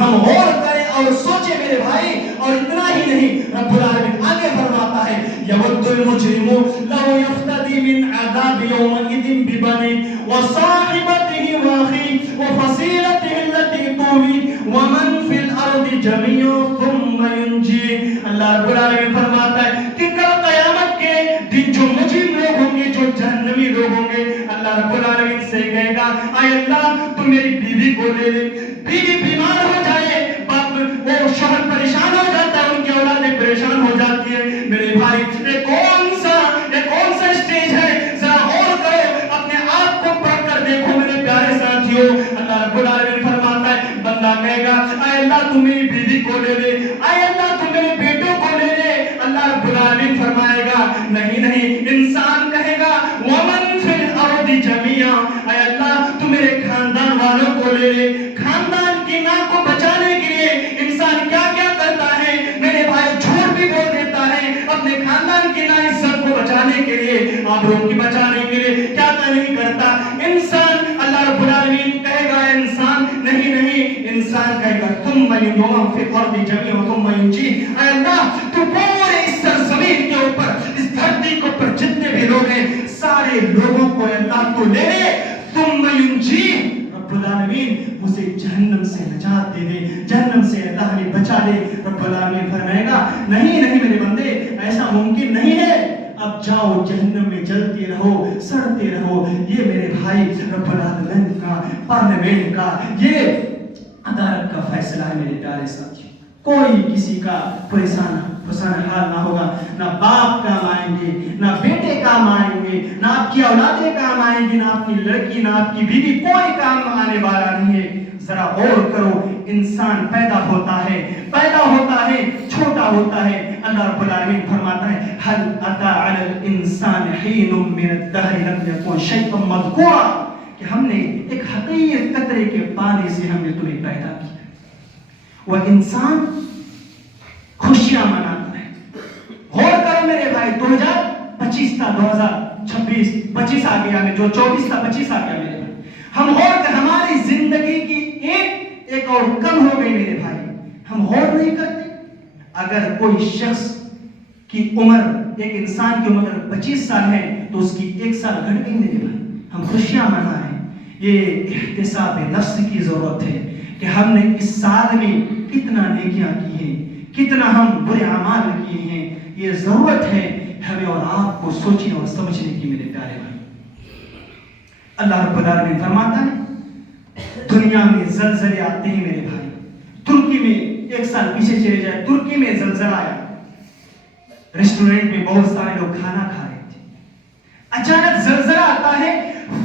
ہم غور کریں اور سوچیں میرے بھائی. اور اتنا ہی نہیں, رب العالمین آگے فرماتا ہے یود المجرم لو یفتدی من عذاب یومئذ ببنیہ وصاحبته واخیہ وفصیلته التي تؤویہ ومن فی الارض جميعا ثم ینجیہ. اللہ رب العالمین فرماتا ہے کہ کل قیامت کے دن جو مجرم لوگ ہوں گے, جو جہنمی لوگ ہوں گے, اللہ رب العالمین سے کہے گا اے اللہ تو میری بیوی کو لے لے. بیوی بیمار ہو جائے, وہ شوہر پریشان ہو جاتا ہے, ان کی اولادیں پریشان ہو جاتی ہے. میرے بھائی یہ کون سا اسٹیج ہے, ذرا غور کرو, اپنے آپ کو پڑھ کر دیکھو میرے پیارے ساتھیوں. اللہ رب العالمین فرماتا ہے بندہ کہے گا اے اللہ تو میری بیوی کو لے لے, اے اللہ تو میرے بیٹوں کو لے لے. اللہ رب العالمین فرمائے گا نہیں, انسان کہے گا ومن فی الارض جميعا, اے اللہ تو میرے خاندان والوں کو لے لے. خاندان کی نام کو بچانے کے لیے انسان کیا کیا کرتا ہے میرے بھائی, جھوٹ بھی بول دیتا ہے اپنے خاندان کی نا عزت کو بچانے کے لیے, آبرو کی بچانے کے لیے کیا نہیں کرتا انسان. اللہ رب العالمین کہے گا انسان نہیں, انسان کہے گا ثم ینجیہ فی الارض جميعا ثم ینجیہ. اے اللہ تو پورے اس سرزمین کے اوپر, اس دھرتی کے اوپر جتنے بھی لوگ ہیں سارے لوگوں کو اللہ تو لے لے. ثم ینجیہ, رب العالمین اسے جہنم سے نجات دے دے, جہنم سے اللہ ہمیں بچا دے. رب العالمین فرمائے گا نہیں میرے بندے, ایسا ممکن نہیں ہے, اب جاؤ جہنم میں جلتے رہو, سڑتے رہو. یہ میرے بھائی رب العالمین کا, پارلیمنٹ کا, یہ عدالت کا فیصلہ ہے میرے پیارے ساتھی. کوئی کسی کا پریشان حال نہ ہوگا, نہ باپ کام آئیں گے, نہ بیٹے کام آئیں گے, نہ آپ کی اولادیں کام آئیں گی, نہ آپ کی لڑکی, نہ آپ کی بیوی, کوئی کام آنے والا نہیں ہے. ذرا غور کرو, انسان پیدا ہوتا ہے چھوٹا ہوتا ہے. اللہ رب العالمین فرماتا ہے هل اتى على الانسان حين من الدهر لم يكن شيئا مذكورا, کہ ہم نے ایک حقیر قطرے کے پانی سے ہم نے تمہیں پیدا کیا. وہ انسان خوشیاں مناتا ہے. غور کرو میرے بھائی, 2025 تھا, 2026 25 آ گیا, میں جو 24 تھا 25 آ گیا میرے بھائی. ہم غور کر, ہماری زندگی کی ایک اور کم ہو گئی میرے بھائی. ہم غور نہیں کرتے. اگر کوئی شخص کی عمر, ایک انسان کی عمر 25 سال ہے تو اس کی 1 سال گھٹ گئی میرے بھائی. ہم خوشیاں منائیں. یہ احتساب نفس کی ضرورت ہے کہ ہم نے اس سال میں کتنا نیکیاں کی ہیں, کتنا ہم برے اعمال کیے ہیں. یہ ضرورت ہے ہمیں اور آپ کو سوچنے اور سمجھنے کی میرے پیارے بھائی. اللہ رب العالمین فرماتا ہے دنیا میں زلزلے آتے ہیں میرے بھائی. ترکی میں 1 سال پیچھے چلے جائے, ترکی میں زلزلہ آیا, ریسٹورنٹ میں بہت سارے لوگ کھانا کھا رہے تھے. اچانک زلزلہ آتا ہے,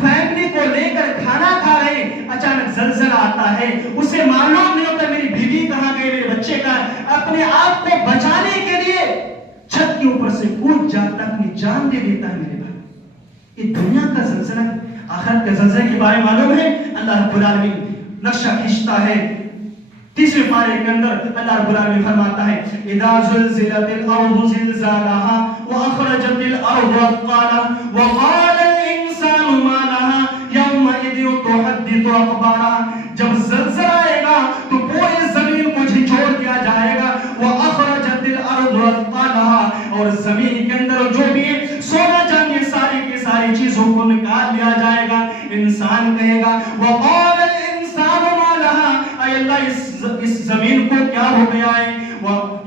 فیملی کو لے کر کھانا کھا رہے, اچانک زلزلہ آتا ہے, اسے معلوم نہیں ہوتا میری بیوی کہاں گئی, میرے بچے کہاں. اپنے آپ کو بچانے کے لیے چھت کے اوپر سے کود جاتا, اپنی جان دے دیتا ہے میرے بھائی. یہ دنیا کا زلزلہ. آخرت کے زلزلے کے بارے میں معلوم ہے, اللہ رب العالمین نقشہ کھینچتا ہے. 30ویں پارے کے اندر اللہ رب العالمین فرماتا ہے اذا زلزلت الارض زلزالها واخرجت الارض اثقالها وقال الانسان ما لها يومئذ تحدث اخبارها. جب زلزلہ آئے گا تو پوری زمین کو جھنجھوڑ دیا جائے گا. واخرجت الارض اثقالها, اور زمین کے اندر جو بھی سونا چاندی ساری کی ساری چیزوں کو نکال لیا جائے گا. انسان کہے گا وقال الانسان ما لها, اے اللہ اس زمین کو کیا ہو گیا ہے.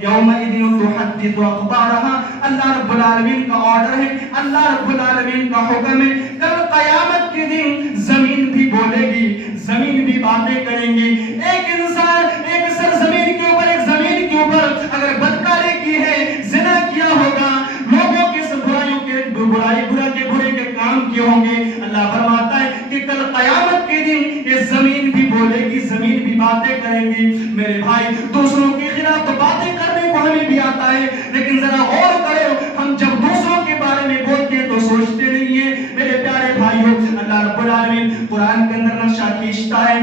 یومئذ تحدث اخبارها, اللہ رب العالمین کا آرڈر ہے, اللہ رب العالمین کا حکم ہے. کل قیامت کے دن زمین بھی بولے گی, زمین بھی باتیں کریں گی. ایک انسان ایک سرزمین کے اوپر, ایک زمین کے اوپر اگر بدکاری کی ہے, زنا کیا ہوگا, لوگوں کے برائیوں کے برے کے کام کیے ہوں گے, اللہ فرماتا ہے کہ کل قیامت کے دن یہ زمین بھی بولے گی, زمین بھی باتیں کریں گی. میرے بھائی دوسروں کے خلاف تو باتیں کرنے کو ہمیں بھی آتا ہے, لیکن ذرا غور کرو, ہم جب دوسروں کے بارے میں بولتے ہیں تو سوچتے نہیں ہیں میرے پیارے بھائیوں. اللہ رب العالمین قرآن کے اندر نقشہ کھینچتا ہے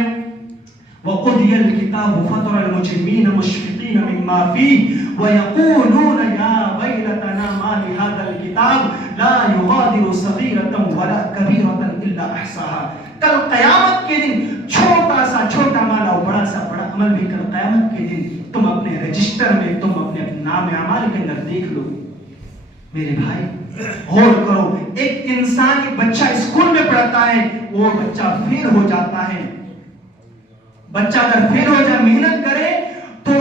وَقُضِيَ الْكِتَابُ فَتَرَى الْمُجْرِمِينَ مُشْفِقِينَ مِمَّا فِيهِ وَيَقُولُونَ يَا وَيْلَتَنَا مَا لِهَذَا الْكِتَابِ لَا يُغَادِرُ صَغِيرَةً وَلَا كَبِيرَةً إِلَّا أَحْصَاهَا. کل قیامت کے دن چھوٹا سا چھوٹا مالا بڑا سا بڑا عمل بھی کل قیامت کے دن تم اپنے رجسٹر میں، تم اپنے نام اعمال کے اندر دیکھ لو۔ میرے بھائی غور کرو، ایک انسان، ایک بچہ اسکول میں پڑھتا ہے، وہ بچہ فیل ہو جاتا ہے، بچہ اگر فیل ہو جائے، محنت کرے تو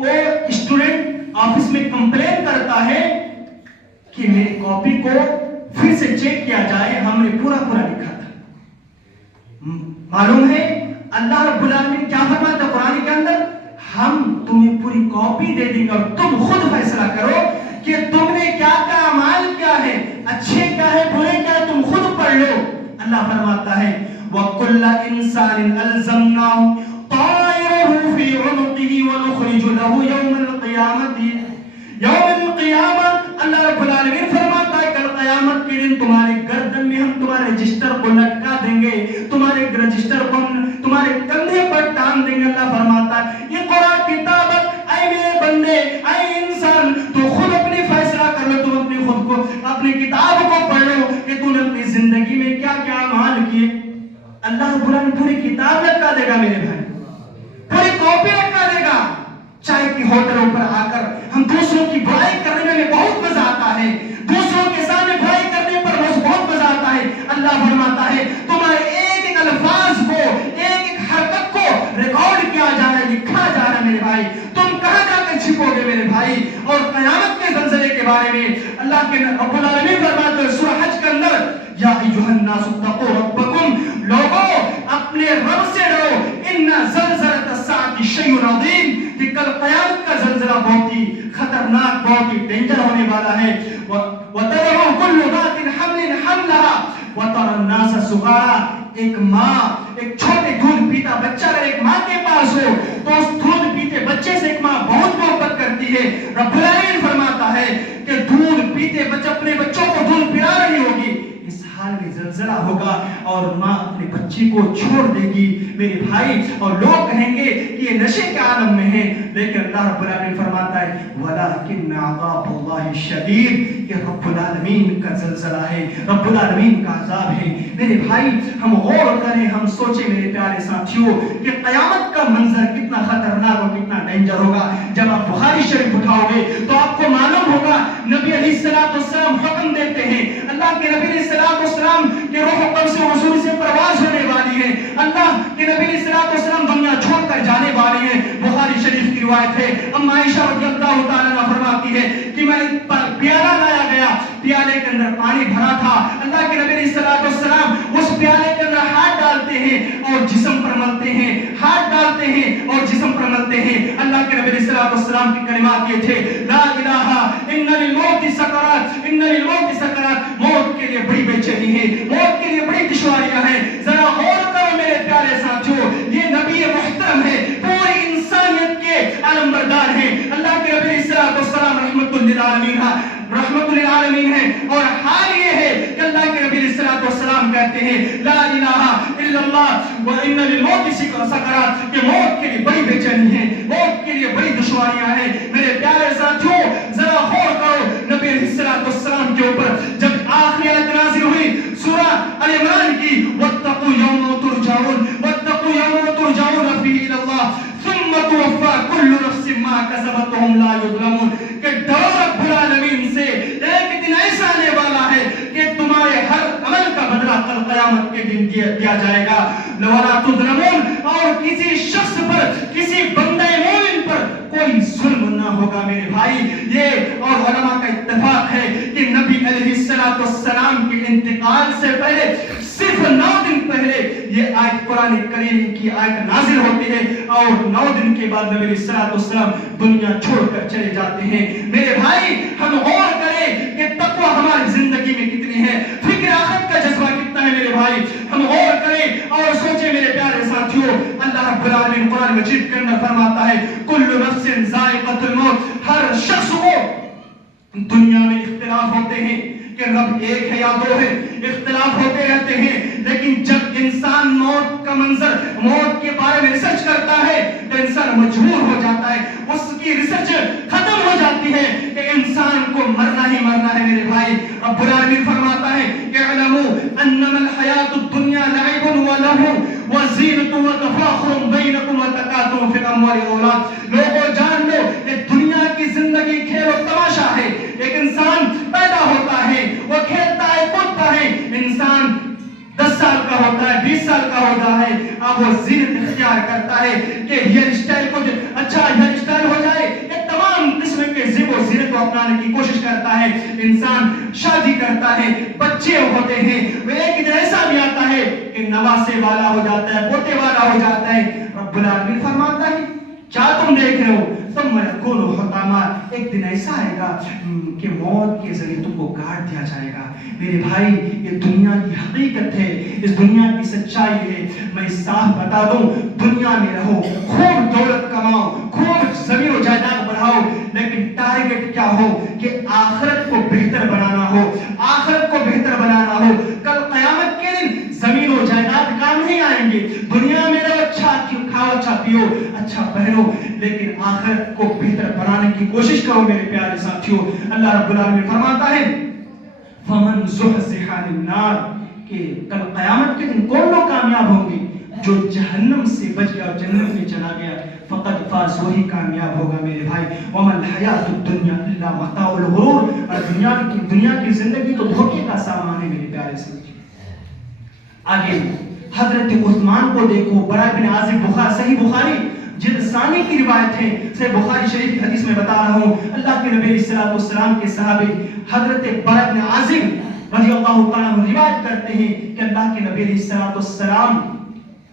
وہ اسٹوڈنٹ آفس میں کمپلین کرتا ہے کہ میری کاپی کو پھر سے چیک کیا جائے، ہم نے پورا لکھا تھا۔ معلوم ہے اللہ رب العالمین کیا فرماتا ہے قرآن کے اندر؟ ہم تمہیں پوری کاپی دے دیں گے اور تم خود فیصلہ کرو کہ تم نے کیا اعمال کیا ہے، اچھے کیا ہے، برے کیا ہے، تم خود پڑھ لو۔ اللہ فرماتا ہے وَكُلَّ إِنسَانٍ أَلْزَمْنَاهُ طَائِرَهُ فِي عُنُقِهِ وَنُخْرِجُ لَهُ يَوْمَ الْقِيَامَةِ اللہ رب العالمین فرماتا ہے کل قیامت کے دن تمہارے گردن میں ہم تمہارے رجسٹر کو لٹکا دیں گے، تمہارے رجسٹر کو تمہارے کندھے پر ٹانگ دیں گے۔ اللہ فرماتا ہے یہ قرآن کتابت، اے میرے بندے، اے انسان، تو خود اپنی فیصلہ کر لو، تم اپنی خود کو اپنی کتاب کو پڑھ لو کہ تم نے اپنی زندگی میں کیا کیا اعمال کیے۔ اللہ رب العالمین پوری کتاب لٹکا دے گا میرے بھائی، پوری کاپی لٹکا دے گا۔ چائے کی ہوٹلوں پر آ کر ہم دوسروں کی برائی کرنے میں بہت مزہ آتا ہے، دوسروں کے سامنے برائی کرنے پر بہت مزہ آتا ہے۔ اللہ فرماتا ہے تمہارے ایک ایک الفاظ کو، ایک ایک حرکت کو ریکارڈ کیا جا رہا ہے، لکھا جا رہا ہے میرے بھائی۔ تم کہاں جا کر چھپو گے میرے بھائی؟ اور قیامت کے زلزلے کے بارے میں اللہ کے رب العالمین فرماتے ہیں سورہ حج کے اندر یا ایھا الناس اتقوا ربکم، لوگوں اپنے رب سے ڈرو، ان زلزلۃ الساعۃ شیء عظیم، کہ کل قیامت کا زلزلہ بہت ہی خطرناک، بہت ہی ڈینجر ہونے والا ہے۔ وَتَضَعُ كُلُّ ذَاتٍ حَمْلٍ حَمْلَهَا وَتَرَى النَّاسَ سُقَارَىٰ، ایک ماں، ایک چھوٹے دودھ پیتا بچہ اگر ایک ماں کے پاس ہو تو اس دودھ پیتے بچے سے ایک ماں بہت محبت کرتی ہے۔ رب العالمین فرماتا ہے کہ دودھ پیتے بچے اپنے بچوں کو دودھ پلا رہی ہوگی، اس حال میں زلزلہ ہوگا اور ماں اپنے بچی کو چھوڑ دے گی میرے بھائی، اور لوگ کہیں گے کہ یہ نشے کے عالم میں ہے، لیکن اللہ رب العالمین فرماتا ہے وَلَٰكِنَّ عَذَابَ اللَّهِ شَدِيدٌ، یہ رب العالمین کا زلزلہ ہے، رب العالمین کا عذاب ہے۔ میرے بھائی ہم غور کریں، ہم سوچیں میرے پیارے ساتھیوں کہ قیامت کا منظر کتنا خطرناک اور کتنا ڈینجر ہوگا۔ جب آپ بخاری شریف اٹھاؤ گے تو آپ کو معلوم ہوگا نبی علیہ السلام حکم دیتے ہیں، اللہ کے نبی علیہ السلام کے روح و قلب سے حضور سے پرواز ہونے والی ہے، اللہ کے نبی علیہ السلام دنیا چھوڑ کر جانے والے ہیں۔ بخاری شریف کی روایت ہے، اما عائشہ رضی اللہ تعالیٰ عنہا فرماتی ہے کہ میں پیالہ لایا گیا، پیالے کے اندر پانی بھرا تھا، اللہ کے نبی علیہ السلام اس پیالے کے اندر ہاتھ ڈالتے ہیں اور جسم پر ملتے ہیں، ہاتھ ڈالتے ہیں اور جسم پر ملتے ہیں۔ اللہ کے نبی علیہ السلام کی کلمات یہ تھے لا الہ ان للموت سکرات، ان للموت سکرات، موت کے لیے بڑی بے چینی ہے، موت کے لیے بڑی دشواریاں ہیں۔ ذرا غور کرو میرے پیارے ساتھیوں، یہ نبی محترم ہے، پوری انسانیت کے علمبردار ہیں، اللہ کے نبی علیہ السلام رحمت للعالمین ہے، اور حال یہ ہے کہ اللہ کے نبی علیہ السلام کہتے ہیں لا الہ الا اللہ وان للموت سکرات، کہ موت کے لیے بڑی بے چینی ہے، موت کے لیے بڑی دشواریاں ہیں۔ میرے پیارے ساتھیوں ذرا غور کرو نبی علیہ السلام کے اوپر جب آخری آیت نازل ہوئی سورہ ال عمران کی واتقوا یوما ترجعون، واتقوا یوما ترجعون فیہ الی اللہ ثم توفی کل نفس ما کسبت وهم لا یظلمون، کہ ڈرو رب العالمین سے، ایک دن ایسا آنے والا ہے کہ تمہارے ہر عمل کا بدلہ کل قیامت کے دن دیا جائے گا، ولا تظلمون، اور کسی شخص پر، کسی بندہ مومن پر کوئی ظلم نہ ہوگا میرے بھائی۔ یہ اور علماء کا اتفاق ہے کہ نبی علیہ السلام کے انتقال سے پہلے صرف 9 دن پہلے یہ آیت قرآن کریم کی آیت نازل ہوتی ہے، اور 9 دن کے بعد نبی علیہ السلام دنیا چھوڑ کر چلے جاتے ہیں۔ میرے بھائی ہم غور کریں کہ تقوی ہماری زندگی میں کتنی ہے، فکر آخرت کا جذبہ کتنا ہے میرے بھائی، ہم غور کریں اور سوچیں میرے پیارے ساتھیوں۔ اللہ رب العالمین قرآن مجید کے اندر فرماتا ہے کل نفس ذائقۃ الموت، ہر شخص کو دنیا میں اختلاف ہوتے ہیں کہ رب ایک ہے یا 2 ہے، اختلاف ہوتے رہتے ہیں، لیکن جب انسان موت کا منظر، موت کے بارے میں ریسرچ کرتا ہے تو انسان مجبور ہو جاتا ہے، اس کی ریسرچ ختم ہو جاتی ہے کہ انسان کو مرنا ہی مرنا ہے میرے بھائی۔ رب العالمین فرماتا ہے کہ اعلموا انما الحیات الدنیا لعب ولہو وزینۃ وتفاخر بینکم وتکاثر فی الاموال والاولاد. لوگوں جان لو یہ دنیا کی زندگی کھیل و تماشا ہے. ایک انسان پیدا ہوتا ہے, وہ کھیلتا ہے کودتا ہے, انسان 10 سال کا ہوتا ہے, 20 سال کا ہوتا ہے, اب وہ زینت اختیار کرتا ہے کہ ہیئر اسٹائل کو اچھا ہیئر اسٹائل ہو جائے, یہ تمام قسم کے زیب و زینت کو اپنانے کی کوشش کرتا ہے. انسان شادی کرتا ہے, بچے ہوتے ہیں, وہ ایک دن ایسا بھی آتا ہے کہ نواسے والا ہو جاتا ہے, پوتے والا ہو جاتا ہے. رب العالمین فرماتا ہے کیا تم دیکھ رہے ہو, ثم یکون حطاما, ایک دن ایسا آئے گا کہ موت کے ذریعے تم کو کاٹ دیا جائے گا. میرے بھائی یہ دنیا کی حقیقت ہے, اس دنیا کی سچائی ہے. میں صاف بتا دوں, دنیا میں رہو, خوب دولت کماؤ, خوب زمین و جائیداد بڑھاؤ, لیکن ٹارگٹ کیا ہو کہ آخرت کو بہتر بنانا ہو, آخرت کو بہتر بنانا ہو. کل قیامت کے دن زمین و جائیداد کام نہیں آئیں گے. دنیا میں رہو, اچھا کھاؤ, اچھا پیو, اچھا پہنو, لیکن آخرت کو بہتر بنانے کی کوشش کرو میرے پیارے ساتھیوں. اللہ رب العالمین فرماتا ہے فمن زحزح عن النار, کہ کل قیامت کے دن کون لوگ کامیاب ہوں گے, جو جہنم سے بچ گیا اور جنت میں چلا گیا, فقد فاز, وہی کامیاب ہوگا میرے بھائی. وما الحیات الدنیا الا متاع الغرور, اور دنیا کی زندگی تو دھوکے کا سامان ہے میرے پیارے ساتھیوں. آگے حضرت عثمان کو دیکھو, برا بن عازب, صحیح بخاری جلد ثانی کی روایت ہے, صحیح بخاری شریف کی حدیث میں بتا رہا ہوں. اللہ کے نبی علیہ السلام کے صحابی حضرت برا بن عازب رضی اللہ تعالیٰ عنہ روایت کرتے ہیں کہ اللہ کے نبی علیہ السلام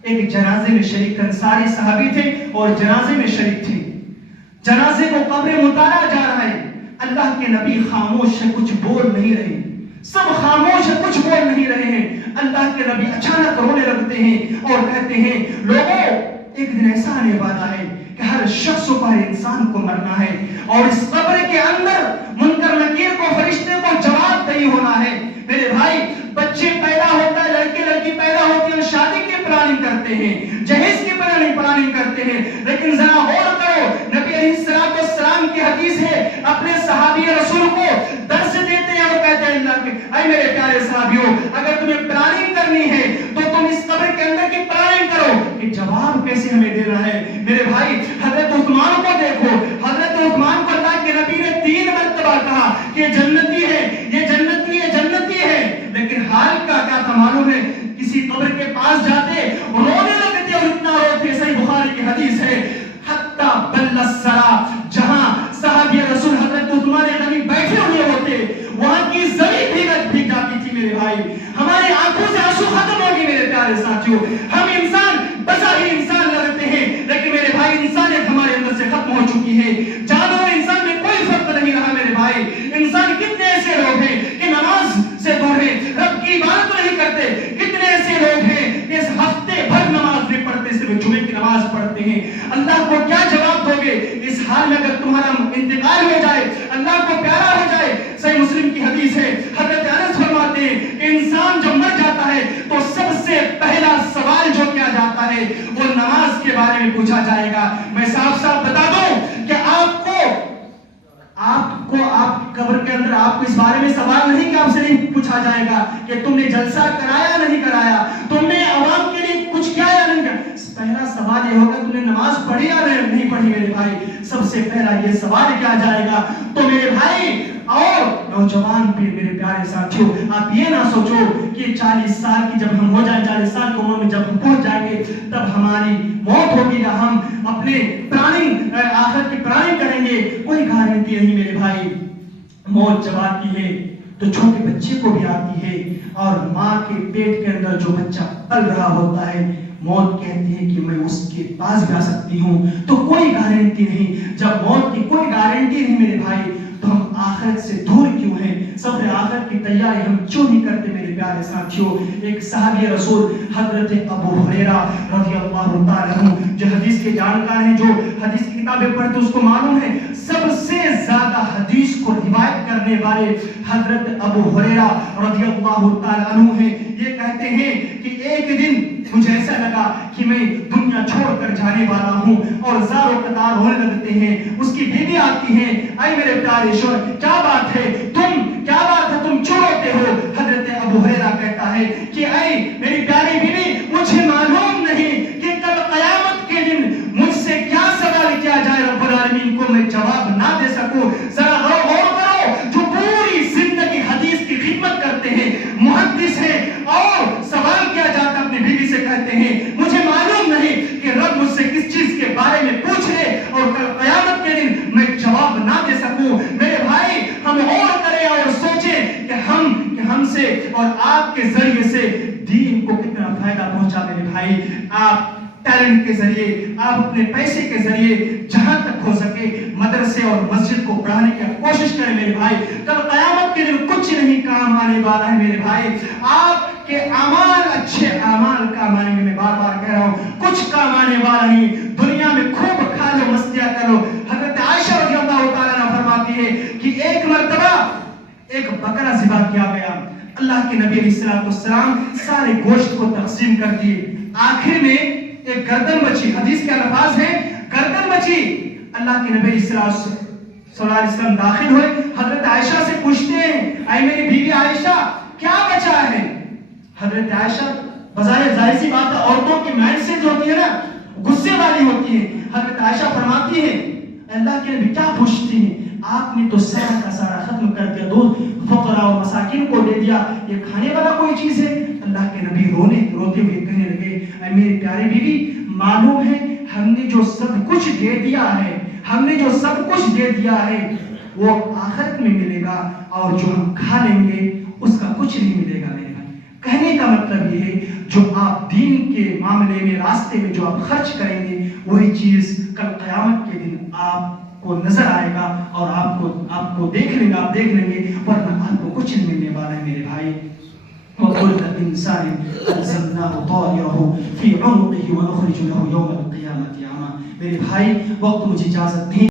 ایک جنازے میں شریک تھے, سارے صحابی تھے اور جنازے میں شریک تھے. جنازے کو قبر میں اتارا جا رہا ہے, اللہ کے نبی خاموش ہے, کچھ بول نہیں رہے, سب خاموش ہے, کچھ بول نہیں رہے ہیں. اللہ کے نبی اچانک رونے لگتے ہیں اور کہتے ہیں لوگوں ایک دن ایسا آنے والا ہے کہ ہر شخص کو, ہر انسان کو مرنا ہے, اور اس قبر کے اندر منکر نکیر کو, فرشتے کو جواب دہی ہونا ہے. میرے بھائی بچے پیدا ہوتا ہے, لڑکے لڑکی پیدا ہوتی ہیں, شادی کی پلاننگ کرتے ہیں, جہیز کی پلاننگ کرتے ہیں, لیکن ذرا غور کرو, نبی علیہ السلام کی حدیث ہے, اپنے صحابی رسول کو درس دیتے ہیں اور کہتے ہیں اللہ کے اے میرے پیارے صحابیوں, اگر تمہیں پلاننگ کرنی ہے تو تم اس قبر کے اندر کی پلاننگ کرو کہ جواب کیسے ہمیں دینا ہے. میرے بھائی حضرت عثمان کو دیکھو, حضرت عثمان کو اللہ کے نبی نے 3 مرتبہ کہا کہ جنتی ہے, یہ جنتی ہے, جنتی ہے, لیکن حال کا کیا تھا معلوم ہے, کسی قبر کے پاس جاتے, رونے لگتے اور اتنا روتے. صحیح بخاری کی حدیث ہے, حتی بل السرا, جہاں صحابی رسول حضرت عثمان غنی بیٹھے ہوئے ہوتے, وہاں کی زمین بھیگ جاتی تھی. میرے بھائی ہماری آنکھوں سے آنسو ختم ہوگی میرے پیارے ساتھیوں. ہم انسان بظاہر انسان لگتے ہیں, لیکن میرے بھائی انسانیت ہمارے اندر سے ختم ہو چکی ہے. جانور انسان میں کوئی فرق نہیں رہا میرے بھائی. انسان کتنے ایسے لوگ ہیں کہ نماز سے دور ہیں, رب کی عبادت نہیں کرتے, کتنے ایسے لوگ ہیں کہ اس ہفتے بھر نماز نہیں پڑھتے, صرف جمعے کی نماز پڑھتے ہیں. اللہ کو کیا جواب دو گے اس حال میں اگر تمہارا انتقال ہو جائے, اللہ کو پیارا ہو جائے. صحیح مسلم کی حدیث ہے, حضرت انس فرماتے ہیں کہ انسان جب مر جاتا ہے تو سب سے پہلا سوال جو کیا جاتا ہے وہ نماز کے بارے میں پوچھا جائے گا. میں صاف صاف بتا دوں کہ آپ قبر کے اندر آپ کو اس بارے میں سوال نہیں کہ آپ سے نہیں پوچھا جائے گا کہ تم نے جلسہ کرایا نہیں کرایا, تم نے عوام کے لیے کچھ کیا یا نہیں کیا. پہلا سوال یہ ہوگا تم نے نماز پڑھی یا نہیں پڑھی. میرے بھائی سب سے پہلا یہ سوال کیا جائے گا. تو میرے بھائی اور نوجوان بھی میرے پیارے ساتھیوں, آپ یہ نہ سوچو کہ 40 سال کی جب ہم ہو جائیں, 40 سال کی عمر میں جب ہم پہنچ جائیں گے تب ہماری موت ہوگی یا ہم اپنے پلاننگ آخرت کی پلاننگ کریں گے. کوئی گارنٹی نہیں میرے بھائی. موت جب آتی ہے تو چھوٹے بچے کو بھی آتی ہے, اور ماں کے پیٹ کے اندر جو بچہ پل رہا ہوتا ہے, موت کہتی ہے کہ میں اس کے پاس بھی آ سکتی ہوں. تو کوئی گارنٹی نہیں. جب موت کی کوئی گارنٹی نہیں میرے بھائی, تو ہم آخرت سے دور کیوں ہیں, سفر آخرت کی تیاری ہم کیوں نہیں کرتے میرے پیارے ساتھیوں. ایک صحابی رسول حضرت ابو ہریرہ رضی اللہ تعالیٰ عنہ, جو حدیث کے جانکار ہیں, جو حدیث کی کتابیں پڑھتے اس کو معلوم ہے سب سے زیادہ حدیث کو روایت کرنے والے حضرت ابو ہریرہ رضی اللہ تعالیٰ عنہ ہیں. یہ کہتے ہیں کہ ایک دن مجھے ایسا لگا کہ میں دنیا چھوڑ کر جانے والا ہوں, اور زار و قطار ہونے لگتے ہیں. اس کی بیوی آتی ہے, اے میرے پیارے شوہر کیا بات ہے, کیا بات ہے, تم کیوں روتے ہو. حضرت ابو ہریرہ کہتا ہے کہ اے میری پیاری بیوی, مجھے معلوم نہیں کہ کل قیامت کے دن مجھ سے کیا العالمین کو میں جواب نہ دے سکوں. ذرا غور کرو, جو پوری زندگی حدیث کی خدمت کرتے ہیں, محدث ہیں, اور سوال کیا جاتا اپنی بیوی سے کہتے ہیں مجھے معلوم نہیں کہ رب مجھ سے کس چیز کے بارے میں پوچھ لے اور قیامت کے دن میں جواب نہ دے سکوں. میرے بھائی, ہم غور کریں اور سوچیں کہ ہم سے اور آپ کے ذریعے سے دین کو کتنا فائدہ پہنچا. میرے بھائی, آپ ٹیلنٹ کے ذریعے, آپ اپنے پیسے کے ذریعے جہاں تک ہو سکے مدرسے اور مسجد کو بڑھانے کی کوشش کریں. میرے بھائی, کل قیامت کے دن کچھ نہیں کام آنے والا ہے. میرے بھائی, آپ کے اعمال اچھے اعمال کام آئیں گے. میں بار بار کہہ رہا ہوں, کچھ کام آنے والا نہیں. دنیا میں خوب کھا لو, مستیاں کرو. حضرت عائشہ رضی اللہ تعالیٰ عنہا فرماتی ہے کہ ایک مرتبہ ایک بکرا ذبح کیا گیا. اللہ کے نبی علیہ السلام سارے گوشت کو تقسیم کر دیے. آخر میں ایک گردن بچی. حدیث کے الفاظ ہیں گردن بچی. اللہ کے نبی صلی اللہ علیہ وسلم داخل ہوئے, حضرت عائشہ سے پوچھتے ہیں اے میری بیوی عائشہ کیا بچا ہے. حضرت عائشہ بظاہر ظاہر سی بات ہے, عورتوں کی مائنڈ سیٹ ہوتی ہے نا, غصے والی ہوتی ہے. حضرت عائشہ فرماتی ہے اللہ کے نبی کیا پوچھتی ہیں, آپ نے تو سارا کا سارا ختم کر دیا, دودھ فقراء و مساکین کو دے دیا, یہ کھانے والا کوئی چیز ہے. اللہ کے نبی روتے ہوئے کہنے لگے اے میری پیاری بیوی, معلوم ہے ہم نے جو سب کچھ دے دیا ہے, ہم نے جو سب کچھ دے دیا ہے وہ آخرت میں ملے گا, اور جو ہم کھا لیں گے اس کا کچھ نہیں ملے گا. میرے بھائی, کہنے کا مطلب یہ ہے جو آپ دین کے معاملے میں راستے میں جو آپ خرچ کریں گے وہی چیز کل قیامت کے دن آپ کو نظر آئے گا, اور آپ کو دیکھ لیں گے, آپ دیکھ لیں گے, ورنہ آپ کو کچھ نہیں ملنے والا ہے. میرے بھائی, وَكُلَّ إِنسَانٍ أَلْزَمْنَاهُ طَائِرَهُ فِي عُنُقِهِ وَنُخْرِجُ لَهُ يَوْمَ الْقِيَامَةِ عَامًا. میرے بھائی, وقت مجھے اجازت نہیں.